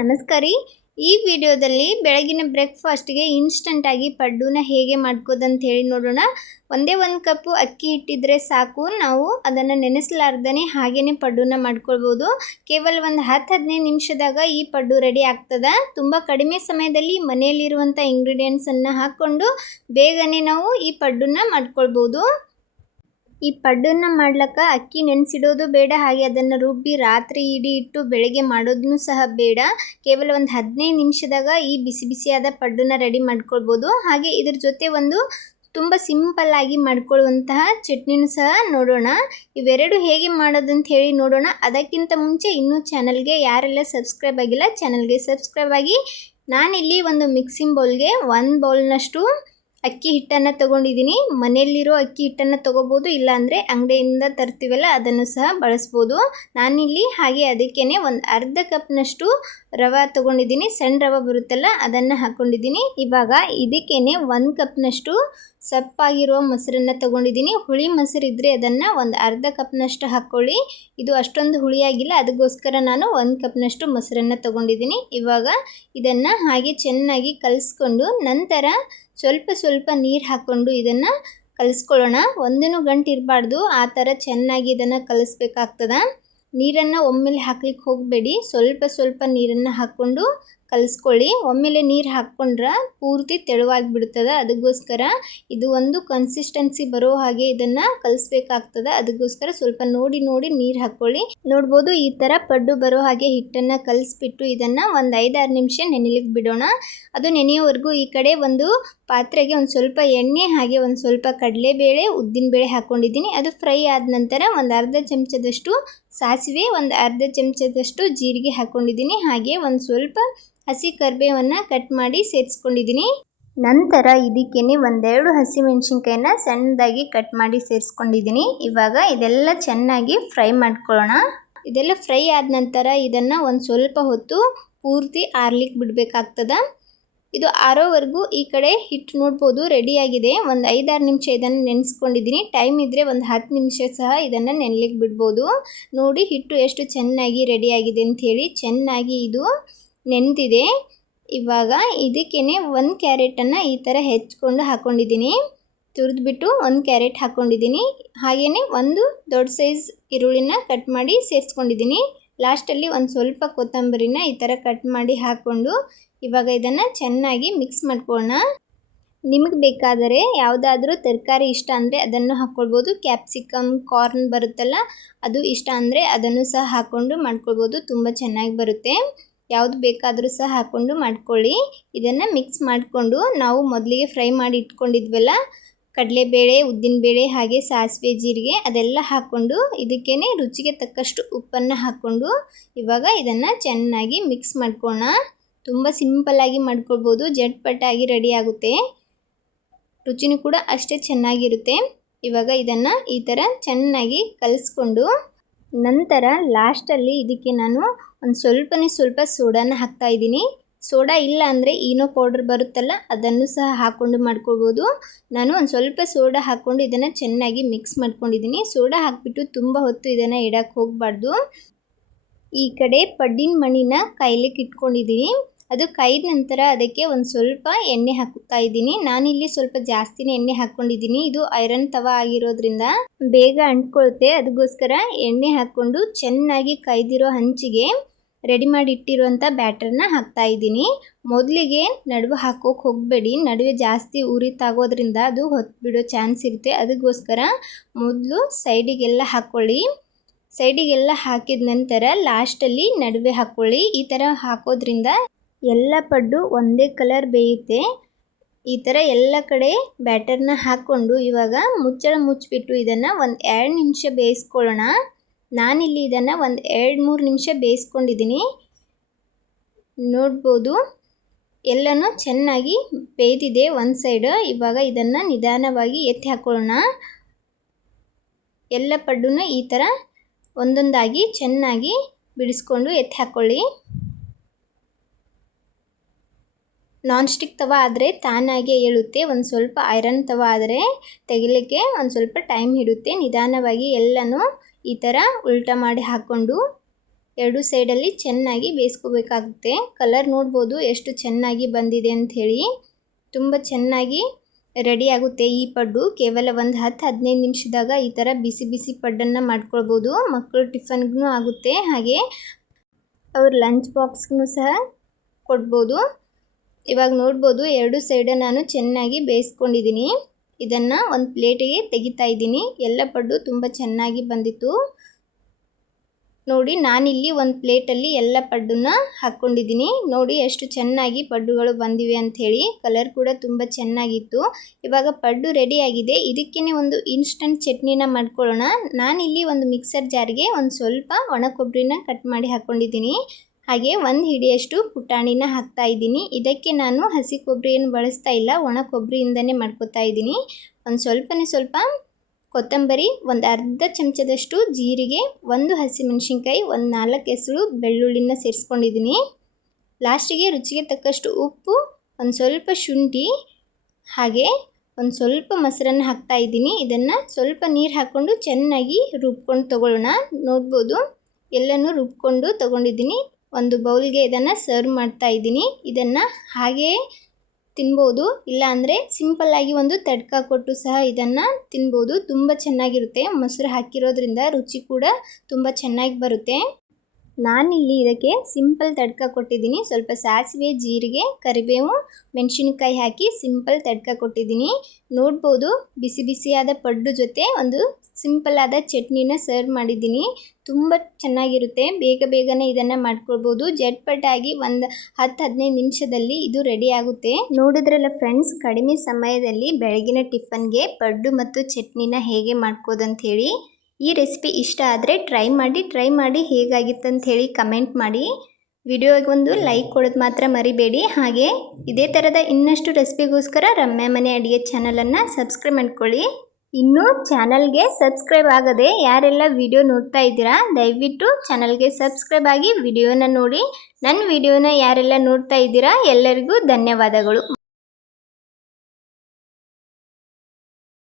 ನಮಸ್ಕಾರ ರೀ. ಈ ವಿಡಿಯೋದಲ್ಲಿ ಬೆಳಗಿನ ಬ್ರೇಕ್ಫಾಸ್ಟ್ಗೆ ಇನ್ಸ್ಟಂಟಾಗಿ ಪಡ್ಡೂನ ಹೇಗೆ ಮಾಡ್ಕೋದಂತ ಹೇಳಿ ನೋಡೋಣ. ಒಂದೇ ಒಂದು ಕಪ್ಪು ಅಕ್ಕಿ ಹಿಟ್ಟಿದ್ರೆ ಸಾಕು, ನಾವು ಅದನ್ನು ನೆನೆಸಲಾರ್ದೇ ಹಾಗೇ ಪಡ್ಡೂನ ಮಾಡ್ಕೊಳ್ಬೋದು. ಕೇವಲ ಒಂದು 10-15 ನಿಮಿಷದಾಗ ಈ ಪಡ್ಡು ರೆಡಿ ಆಗ್ತದೆ. ತುಂಬ ಕಡಿಮೆ ಸಮಯದಲ್ಲಿ ಮನೆಯಲ್ಲಿರುವಂಥ ಇಂಗ್ರೀಡಿಯೆಂಟ್ಸನ್ನು ಹಾಕ್ಕೊಂಡು ಬೇಗನೆ ನಾವು ಈ ಪಡ್ಡೂನ ಮಾಡ್ಕೊಳ್ಬೋದು. ಈ ಪಡ್ಡನ್ನು ಮಾಡ್ಲಿಕ್ಕೆ ಅಕ್ಕಿ ನೆನೆಸಿಡೋದು ಬೇಡ, ಹಾಗೆ ಅದನ್ನು ರುಬ್ಬಿ ರಾತ್ರಿ ಇಡೀ ಇಟ್ಟು ಬೆಳಗ್ಗೆ ಮಾಡೋದನ್ನು ಸಹ ಬೇಡ. ಕೇವಲ ಒಂದು 15 ನಿಮಿಷದಾಗ ಈ ಬಿಸಿ ಬಿಸಿಯಾದ ಪಡ್ಡನ್ನು ರೆಡಿ ಮಾಡ್ಕೊಳ್ಬೋದು. ಹಾಗೆ ಇದ್ರ ಜೊತೆ ಒಂದು ತುಂಬ ಸಿಂಪಲ್ಲಾಗಿ ಮಾಡ್ಕೊಳ್ಳುವಂತಹ ಚಟ್ನಿನೂ ಸಹ ನೋಡೋಣ. ಇವೆರಡು ಹೇಗೆ ಮಾಡೋದಂತ ಹೇಳಿ ನೋಡೋಣ. ಅದಕ್ಕಿಂತ ಮುಂಚೆ ಇನ್ನೂ ಚಾನಲ್ಗೆ ಯಾರೆಲ್ಲ ಸಬ್ಸ್ಕ್ರೈಬ್ ಆಗಿಲ್ಲ ಚಾನಲ್ಗೆ ಸಬ್ಸ್ಕ್ರೈಬ್ ಆಗಿ. ನಾನಿಲ್ಲಿ ಒಂದು ಮಿಕ್ಸಿಂಗ್ ಬೌಲ್ಗೆ 1 ಬೌಲ್ನಷ್ಟು ಅಕ್ಕಿ ಹಿಟ್ಟನ್ನು ತೊಗೊಂಡಿದ್ದೀನಿ. ಮನೆಯಲ್ಲಿರೋ ಅಕ್ಕಿ ಹಿಟ್ಟನ್ನು ತೊಗೋಬೋದು, ಇಲ್ಲಾಂದರೆ ಅಂಗಡಿಯಿಂದ ತರ್ತೀವಲ್ಲ ಅದನ್ನು ಸಹ ಬಳಸ್ಬೋದು. ನಾನಿಲ್ಲಿ ಹಾಗೆ ಅದಕ್ಕೇ ಒಂದು ಅರ್ಧ ಕಪ್ನಷ್ಟು ರವೆ ತೊಗೊಂಡಿದ್ದೀನಿ. ಸಣ್ಣ ರವೆ ಬರುತ್ತಲ್ಲ ಅದನ್ನು ಹಾಕ್ಕೊಂಡಿದ್ದೀನಿ. ಇವಾಗ ಇದಕ್ಕೇ 1 ಕಪ್ನಷ್ಟು ಸಪ್ಪಾಗಿರುವ ಮೊಸರನ್ನು ತೊಗೊಂಡಿದ್ದೀನಿ. ಹುಳಿ ಮೊಸರು ಇದ್ದರೆ ಅದನ್ನು ಒಂದು ಅರ್ಧ ಕಪ್ನಷ್ಟು ಹಾಕ್ಕೊಳ್ಳಿ. ಇದು ಅಷ್ಟೊಂದು ಹುಳಿಯಾಗಿಲ್ಲ, ಅದಕ್ಕೋಸ್ಕರ ನಾನು 1 ಕಪ್ನಷ್ಟು ಮೊಸರನ್ನು ತೊಗೊಂಡಿದ್ದೀನಿ. ಇವಾಗ ಇದನ್ನು ಹಾಗೆ ಚೆನ್ನಾಗಿ ಕಲಿಸ್ಕೊಂಡು ನಂತರ ಸ್ವಲ್ಪ ನೀರು ಹಾಕ್ಕೊಂಡು ಇದನ್ನು ಕಲಿಸ್ಕೊಳ್ಳೋಣ. ಒಂದೂ ಗಂಟು ಇರಬಾರ್ದು, ಆ ಥರ ಚೆನ್ನಾಗಿ ಇದನ್ನು ಕಲಿಸ್ಬೇಕಾಗ್ತದೆ. ನೀರನ್ನು ಒಮ್ಮೆಲೆ ಹಾಕ್ಲಿಕ್ಕೆ ಹೋಗಬೇಡಿ, ಸ್ವಲ್ಪ ನೀರನ್ನು ಹಾಕ್ಕೊಂಡು ಕಲಿಸ್ಕೊಳ್ಳಿ. ಒಮ್ಮೆಲೆ ನೀರು ಹಾಕ್ಕೊಂಡ್ರೆ ಪೂರ್ತಿ ತೆಳುವಾಗಿ ಬಿಡ್ತದೆ. ಅದಕ್ಕೋಸ್ಕರ ಇದು ಒಂದು ಕನ್ಸಿಸ್ಟೆನ್ಸಿ ಬರೋ ಹಾಗೆ ಇದನ್ನು ಕಲಿಸ್ಬೇಕಾಗ್ತದೆ. ಅದಕ್ಕೋಸ್ಕರ ಸ್ವಲ್ಪ ನೋಡಿ ನೀರು ಹಾಕ್ಕೊಳ್ಳಿ. ನೋಡ್ಬೋದು, ಈ ಥರ ಪಡ್ಡು ಬರೋ ಹಾಗೆ ಹಿಟ್ಟನ್ನು ಕಲಿಸ್ಬಿಟ್ಟು ಇದನ್ನು ಒಂದು 5-6 ನಿಮಿಷ ನೆನೆಲಿಕ್ಕೆ ಬಿಡೋಣ. ಅದು ನೆನೆಯೋವರೆಗೂ ಈ ಕಡೆ ಒಂದು ಪಾತ್ರೆಗೆ ಒಂದು ಸ್ವಲ್ಪ ಎಣ್ಣೆ ಹಾಗೆ ಒಂದು ಸ್ವಲ್ಪ ಕಡಲೆಬೇಳೆ ಉದ್ದಿನಬೇಳೆ ಹಾಕ್ಕೊಂಡಿದ್ದೀನಿ. ಅದು ಫ್ರೈ ಆದ ನಂತರ ಒಂದು ಅರ್ಧ ಚಮಚದಷ್ಟು ಸಾಸಿವೆ, ಒಂದು ಅರ್ಧ ಚಮಚದಷ್ಟು ಜೀರಿಗೆ ಹಾಕ್ಕೊಂಡಿದ್ದೀನಿ. ಹಾಗೆ ಒಂದು ಸ್ವಲ್ಪ ಹಸಿ ಕರಿಬೇವನ್ನು ಕಟ್ ಮಾಡಿ ಸೇರಿಸ್ಕೊಂಡಿದ್ದೀನಿ. ನಂತರ ಇದಕ್ಕೇ 1-2 ಹಸಿಮೆಣಸಿನ್ಕಾಯಿನ ಸಣ್ಣದಾಗಿ ಕಟ್ ಮಾಡಿ ಸೇರಿಸ್ಕೊಂಡಿದ್ದೀನಿ. ಇವಾಗ ಇದೆಲ್ಲ ಚೆನ್ನಾಗಿ ಫ್ರೈ ಮಾಡ್ಕೊಳ್ಳೋಣ. ಇದೆಲ್ಲ ಫ್ರೈ ಆದ ನಂತರ ಇದನ್ನು ಒಂದು ಸ್ವಲ್ಪ ಹೊತ್ತು ಪೂರ್ತಿ ಆರ್ಲಿಕ್ಕೆ ಬಿಡಬೇಕಾಗ್ತದೆ. ಇದು ಆರೋವರೆಗೂ ಈ ಕಡೆ ಹಿಟ್ಟು ನೋಡ್ಬೋದು ರೆಡಿಯಾಗಿದೆ. ಒಂದು 5-6 ನಿಮಿಷ ಇದನ್ನು ನೆನೆಸ್ಕೊಂಡಿದ್ದೀನಿ. ಟೈಮ್ ಇದ್ದರೆ ಒಂದು 10 ನಿಮಿಷ ಸಹ ಇದನ್ನು ನೆನೆಲಿಕ್ಕೆ ಬಿಡ್ಬೋದು. ನೋಡಿ ಹಿಟ್ಟು ಎಷ್ಟು ಚೆನ್ನಾಗಿ ರೆಡಿಯಾಗಿದೆ ಅಂಥೇಳಿ. ಚೆನ್ನಾಗಿ ಇದು ನೆನೆದಿದೆ. ಇವಾಗ ಇದಕ್ಕೇ 1 ಕ್ಯಾರೆಟನ್ನು ಈ ಥರ ಹೆಚ್ಚಿಕೊಂಡು ಹಾಕ್ಕೊಂಡಿದ್ದೀನಿ. ತುರಿದ್ಬಿಟ್ಟು 1 ಕ್ಯಾರೆಟ್ ಹಾಕ್ಕೊಂಡಿದ್ದೀನಿ. ಹಾಗೆಯೇ ಒಂದು ದೊಡ್ಡ ಸೈಜ್ ಈರುಳ್ಳಿನ ಕಟ್ ಮಾಡಿ ಸೇರಿಸ್ಕೊಂಡಿದ್ದೀನಿ. ಲಾಸ್ಟಲ್ಲಿ ಒಂದು ಸ್ವಲ್ಪ ಕೊತ್ತಂಬರಿನ ಈ ಥರ ಕಟ್ ಮಾಡಿ ಹಾಕ್ಕೊಂಡು ಇವಾಗ ಇದನ್ನು ಚೆನ್ನಾಗಿ ಮಿಕ್ಸ್ ಮಾಡ್ಕೊಳ್ಳೋಣ. ನಿಮಗೆ ಬೇಕಾದರೆ ಯಾವುದಾದ್ರೂ ತರಕಾರಿ ಇಷ್ಟ ಅಂದರೆ ಅದನ್ನು ಹಾಕ್ಕೊಳ್ಬೋದು. ಕ್ಯಾಪ್ಸಿಕಮ್, ಕಾರ್ನ್ ಬರುತ್ತಲ್ಲ ಅದು ಇಷ್ಟ ಅಂದರೆ ಅದನ್ನು ಸಹ ಹಾಕ್ಕೊಂಡು ಮಾಡ್ಕೊಳ್ಬೋದು. ತುಂಬ ಚೆನ್ನಾಗಿ ಬರುತ್ತೆ. ಯಾವುದು ಬೇಕಾದರೂ ಸಹ ಹಾಕ್ಕೊಂಡು ಮಾಡ್ಕೊಳ್ಳಿ. ಇದನ್ನು ಮಿಕ್ಸ್ ಮಾಡಿಕೊಂಡು ನಾವು ಮೊದಲಿಗೆ ಫ್ರೈ ಮಾಡಿ ಇಟ್ಕೊಂಡಿದ್ವಲ್ಲ ಕಡಲೆಬೇಳೆ, ಉದ್ದಿನಬೇಳೆ ಹಾಗೆ ಸಾಸಿವೆ, ಜೀರಿಗೆ ಅದೆಲ್ಲ ಹಾಕ್ಕೊಂಡು ಇದಕ್ಕೇ ರುಚಿಗೆ ತಕ್ಕಷ್ಟು ಉಪ್ಪನ್ನು ಹಾಕ್ಕೊಂಡು ಇವಾಗ ಇದನ್ನು ಚೆನ್ನಾಗಿ ಮಿಕ್ಸ್ ಮಾಡ್ಕೊಳ್ಳೋಣ. ತುಂಬ ಸಿಂಪಲ್ಲಾಗಿ ಮಾಡ್ಕೊಳ್ಬೋದು, ಜಟ್ಪಟಾಗಿ ರೆಡಿ ಆಗುತ್ತೆ. ರುಚಿನೂ ಕೂಡ ಅಷ್ಟೇ ಚೆನ್ನಾಗಿರುತ್ತೆ. ಇವಾಗ ಇದನ್ನು ಈ ಥರ ಚೆನ್ನಾಗಿ ಕಲಿಸ್ಕೊಂಡು ನಂತರ ಲಾಸ್ಟಲ್ಲಿ ಇದಕ್ಕೆ ನಾನು ಒಂದು ಸ್ವಲ್ಪ ಸೋಡಾನ ಹಾಕ್ತಾಯಿದ್ದೀನಿ. ಸೋಡಾ ಇಲ್ಲ ಅಂದರೆ ಈನೋ ಪೌಡ್ರ್ ಬರುತ್ತಲ್ಲ ಅದನ್ನು ಸಹ ಹಾಕ್ಕೊಂಡು ಮಾಡ್ಕೊಳ್ಬೋದು. ನಾನು ಒಂದು ಸ್ವಲ್ಪ ಸೋಡಾ ಹಾಕ್ಕೊಂಡು ಇದನ್ನು ಚೆನ್ನಾಗಿ ಮಿಕ್ಸ್ ಮಾಡ್ಕೊಂಡಿದ್ದೀನಿ. ಸೋಡಾ ಹಾಕಿಬಿಟ್ಟು ತುಂಬ ಹೊತ್ತು ಇದನ್ನು ಇಡಕ್ಕೆ ಹೋಗಬಾರ್ದು. ಈ ಕಡೆ ಪಡ್ಡಿನ ಮಣಿನ ಕಾಯ್ಲಿಕ್ಕೆ ಇಟ್ಕೊಂಡಿದ್ದೀನಿ. ಅದು ಕಾಯ್ದ ನಂತರ ಅದಕ್ಕೆ ಒಂದು ಸ್ವಲ್ಪ ಎಣ್ಣೆ ಹಾಕ್ತಾ ಇದ್ದೀನಿ. ನಾನಿಲ್ಲಿ ಸ್ವಲ್ಪ ಜಾಸ್ತಿನೇ ಎಣ್ಣೆ ಹಾಕ್ಕೊಂಡಿದ್ದೀನಿ. ಇದು ಐರನ್ ತವಾ ಆಗಿರೋದ್ರಿಂದ ಬೇಗ ಅಂಟ್ಕೊಳುತ್ತೆ. ಅದಕ್ಕೋಸ್ಕರ ಎಣ್ಣೆ ಹಾಕ್ಕೊಂಡು ಚೆನ್ನಾಗಿ ಕಾಯ್ದಿರೋ ಹಂಚಿಗೆ ರೆಡಿ ಮಾಡಿ ಇಟ್ಟಿರುವಂಥ ಬ್ಯಾಟರ್ನ ಹಾಕ್ತಾ ಇದ್ದೀನಿ. ಮೊದಲಿಗೆ ನಡುವೆ ಹಾಕೋಕೆ ಹೋಗಬೇಡಿ, ನಡುವೆ ಜಾಸ್ತಿ ಉರಿತಾಗೋದ್ರಿಂದ ಅದು ಹೊತ್ತು ಬಿಡೋ ಚಾನ್ಸ್ ಇರುತ್ತೆ. ಅದಕ್ಕೋಸ್ಕರ ಮೊದಲು ಸೈಡಿಗೆಲ್ಲ ಹಾಕ್ಕೊಳ್ಳಿ. ಸೈಡಿಗೆಲ್ಲ ಹಾಕಿದ ನಂತರ ಲಾಸ್ಟಲ್ಲಿ ನಡುವೆ ಹಾಕ್ಕೊಳ್ಳಿ. ಈ ಥರ ಹಾಕೋದ್ರಿಂದ ಎಲ್ಲ ಪಡ್ಡು ಒಂದೇ ಕಲರ್ ಬೇಯುತ್ತೆ. ಈ ಥರ ಎಲ್ಲ ಕಡೆ ಬ್ಯಾಟರ್ನ ಹಾಕ್ಕೊಂಡು ಇವಾಗ ಮುಚ್ಚಳ ಮುಚ್ಚಿಬಿಟ್ಟು ಇದನ್ನು ಒಂದು 2 ನಿಮಿಷ ಬೇಯಿಸ್ಕೊಳ್ಳೋಣ. ನಾನಿಲ್ಲಿ ಇದನ್ನು ಒಂದು 2-3 ನಿಮಿಷ ಬೇಯಿಸ್ಕೊಂಡಿದ್ದೀನಿ. ನೋಡ್ಬೋದು ಎಲ್ಲನೂ ಚೆನ್ನಾಗಿ ಬೇಯ್ದಿದೆ ಒಂದು ಸೈಡ್. ಇವಾಗ ಇದನ್ನು ನಿಧಾನವಾಗಿ ಎತ್ತಿ ಹಾಕ್ಕೊಳ್ಳೋಣ. ಎಲ್ಲ ಪಡ್ಡೂ ಈ ಥರ ಒಂದೊಂದಾಗಿ ಚೆನ್ನಾಗಿ ಬಿಡಿಸ್ಕೊಂಡು ಎತ್ತಿ ಹಾಕ್ಕೊಳ್ಳಿ. ನಾನ್ ಸ್ಟಿಕ್ ತವ ಆದರೆ ತಾನಾಗೆ ಏಳುತ್ತೆ. ಒಂದು ಸ್ವಲ್ಪ ಐರನ್ ತವ ಆದರೆ ತೆಗಿಲಿಕ್ಕೆ ಒಂದು ಸ್ವಲ್ಪ ಟೈಮ್ ಹಿಡಿಯುತ್ತೆ. ನಿಧಾನವಾಗಿ ಎಲ್ಲನೂ ಈ ಥರ ಉಲ್ಟಾ ಮಾಡಿ ಹಾಕ್ಕೊಂಡು ಎರಡು ಸೈಡಲ್ಲಿ ಚೆನ್ನಾಗಿ ಬೇಯಿಸ್ಕೋಬೇಕಾಗುತ್ತೆ. ಕಲರ್ ನೋಡ್ಬೋದು ಎಷ್ಟು ಚೆನ್ನಾಗಿ ಬಂದಿದೆ ಅಂಥೇಳಿ. ತುಂಬ ಚೆನ್ನಾಗಿ ರೆಡಿ ಆಗುತ್ತೆ ಈ ಪಡ್ಡು. ಕೇವಲ ಒಂದು 10-15 ನಿಮಿಷದಾಗ ಈ ಥರ ಬಿಸಿ ಬಿಸಿ ಪಡ್ಡನ್ನು ಮಾಡ್ಕೊಳ್ಬೋದು. ಮಕ್ಕಳು ಟಿಫನ್ಗೂ ಆಗುತ್ತೆ, ಹಾಗೆ ಅವ್ರ ಲಂಚ್ ಬಾಕ್ಸ್ಗೂ ಸಹ ಕೊಡ್ಬೋದು. ಇವಾಗ ನೋಡ್ಬೋದು ಎರಡು ಸೈಡ ನಾನು ಚೆನ್ನಾಗಿ ಬೇಯಿಸ್ಕೊಂಡಿದ್ದೀನಿ. ಇದನ್ನು ಒಂದು ಪ್ಲೇಟಿಗೆ ತೆಗಿತಾ ಇದ್ದೀನಿ. ಎಲ್ಲ ಪಡ್ಡು ತುಂಬ ಚೆನ್ನಾಗಿ ಬಂದಿತ್ತು ನೋಡಿ. ನಾನಿಲ್ಲಿ ಒಂದು ಪ್ಲೇಟಲ್ಲಿ ಎಲ್ಲ ಪಡ್ಡನ್ನ ಹಾಕ್ಕೊಂಡಿದ್ದೀನಿ. ನೋಡಿ ಎಷ್ಟು ಚೆನ್ನಾಗಿ ಪಡ್ಡುಗಳು ಬಂದಿವೆ ಅಂಥೇಳಿ. ಕಲರ್ ಕೂಡ ತುಂಬ ಚೆನ್ನಾಗಿತ್ತು. ಇವಾಗ ಪಡ್ಡು ರೆಡಿಯಾಗಿದೆ. ಇದಕ್ಕೇ ಒಂದು ಇನ್ಸ್ಟಂಟ್ ಚಟ್ನಿನ ಮಾಡ್ಕೊಳ್ಳೋಣ. ನಾನಿಲ್ಲಿ ಒಂದು ಮಿಕ್ಸರ್ ಜಾರ್ಗೆ ಒಂದು ಸ್ವಲ್ಪ ಒಣ ಕೊಬ್ಬರಿನ ಕಟ್ ಮಾಡಿ ಹಾಕ್ಕೊಂಡಿದ್ದೀನಿ. ಹಾಗೆ ಒಂದು ಹಿಡಿಯಷ್ಟು ಪುಟಾಣಿನ ಹಾಕ್ತಾ ಇದ್ದೀನಿ. ಇದಕ್ಕೆ ನಾನು ಹಸಿ ಕೊಬ್ಬರಿ ಏನು ಬಳಸ್ತಾ ಇಲ್ಲ, ಒಣ ಕೊಬ್ಬರಿಯಿಂದನೇ ಮಾಡ್ಕೊತಾ ಇದ್ದೀನಿ. ಒಂದು ಸ್ವಲ್ಪ ಕೊತ್ತಂಬರಿ, ಒಂದು ಅರ್ಧ ಚಮಚದಷ್ಟು ಜೀರಿಗೆ, ಒಂದು ಹಸಿಮೆಣಸಿನ್ಕಾಯಿ, ಒಂದು 4 ಎಸಳು ಬೆಳ್ಳುಳ್ಳಿನ ಸೇರಿಸ್ಕೊಂಡಿದ್ದೀನಿ. ಲಾಸ್ಟಿಗೆ ರುಚಿಗೆ ತಕ್ಕಷ್ಟು ಉಪ್ಪು, ಒಂದು ಸ್ವಲ್ಪ ಶುಂಠಿ, ಹಾಗೆ ಒಂದು ಸ್ವಲ್ಪ ಮೊಸರನ್ನು ಹಾಕ್ತಾ ಇದ್ದೀನಿ. ಇದನ್ನು ಸ್ವಲ್ಪ ನೀರು ಹಾಕ್ಕೊಂಡು ಚೆನ್ನಾಗಿ ರುಬ್ಕೊಂಡು ತೊಗೊಳ್ಳೋಣ. ನೋಡ್ಬೋದು ಎಲ್ಲನೂ ರುಬ್ಕೊಂಡು ತೊಗೊಂಡಿದ್ದೀನಿ. ಒಂದು ಬೌಲ್ಗೆ ಇದನ್ನು ಸರ್ವ್ ಮಾಡ್ತಾ ಇದ್ದೀನಿ. ಇದನ್ನು ಹಾಗೇ ತಿನ್ಬೋದು, ಇಲ್ಲ ಅಂದರೆ ಸಿಂಪಲ್ಲಾಗಿ ಒಂದು ತಡ್ಕ ಕೊಟ್ಟು ಸಹ ಇದನ್ನು ತಿನ್ಬೋದು. ತುಂಬ ಚೆನ್ನಾಗಿರುತ್ತೆ. ಮೊಸರು ಹಾಕಿರೋದ್ರಿಂದ ರುಚಿ ಕೂಡ ತುಂಬ ಚೆನ್ನಾಗಿ ಬರುತ್ತೆ. ನಾನಿಲ್ಲಿ ಇದಕ್ಕೆ ಸಿಂಪಲ್ ತಡ್ಕ ಕೊಟ್ಟಿದ್ದೀನಿ. ಸ್ವಲ್ಪ ಸಾಸಿವೆ, ಜೀರಿಗೆ, ಕರಿಬೇವು, ಮೆಣಸಿನಕಾಯಿ ಹಾಕಿ ಸಿಂಪಲ್ ತಡ್ಕ ಕೊಟ್ಟಿದ್ದೀನಿ. ನೋಡ್ಬೋದು ಬಿಸಿ ಬಿಸಿಯಾದ ಪಡ್ಡು ಜೊತೆ ಒಂದು ಸಿಂಪಲ್ ಆದ ಚಟ್ನಿನ ಸರ್ವ್ ಮಾಡಿದ್ದೀನಿ. ತುಂಬ ಚೆನ್ನಾಗಿರುತ್ತೆ. ಬೇಗನೆ ಇದನ್ನು ಮಾಡ್ಕೊಳ್ಬೋದು. ಜಟ್ಪಟಾಗಿ ಒಂದು 10-15 ನಿಮಿಷದಲ್ಲಿ ಇದು ರೆಡಿ ಆಗುತ್ತೆ. ನೋಡಿದ್ರಲ್ಲ ಫ್ರೆಂಡ್ಸ್, ಕಡಿಮೆ ಸಮಯದಲ್ಲಿ ಬೆಳಗಿನ ಟಿಫನ್ಗೆ ಪಡ್ಡು ಮತ್ತು ಚಟ್ನಿನ ಹೇಗೆ ಮಾಡ್ಕೋದಂತ ಹೇಳಿ. ಈ ರೆಸಿಪಿ ಇಷ್ಟ ಆದರೆ ಟ್ರೈ ಮಾಡಿ ಹೇಗಾಗಿತ್ತಂತ ಹೇಳಿ ಕಮೆಂಟ್ ಮಾಡಿ. ವಿಡಿಯೋಗೆ ಒಂದು ಲೈಕ್ ಕೊಡೋದು ಮಾತ್ರ ಮರಿಬೇಡಿ. ಹಾಗೆ ಇದೇ ಥರದ ಇನ್ನಷ್ಟು ರೆಸಿಪಿಗೋಸ್ಕರ ರಮ್ಯಾ ಮನೆ ಅಡುಗೆ ಚಾನಲನ್ನು ಸಬ್ಸ್ಕ್ರೈಬ್ ಮಾಡ್ಕೊಳ್ಳಿ. ಇನ್ನೂ ಚಾನಲ್ಗೆ ಸಬ್ಸ್ಕ್ರೈಬ್ ಆಗದೆ ಯಾರೆಲ್ಲ ವಿಡಿಯೋ ನೋಡ್ತಾ ಇದ್ದೀರಾ, ದಯವಿಟ್ಟು ಚಾನಲ್ಗೆ ಸಬ್ಸ್ಕ್ರೈಬ್ ಆಗಿ ವಿಡಿಯೋನ ನೋಡಿ. ನನ್ನ ವಿಡಿಯೋನ ಯಾರೆಲ್ಲ ನೋಡ್ತಾ ಇದ್ದೀರಾ ಎಲ್ಲರಿಗೂ ಧನ್ಯವಾದಗಳು.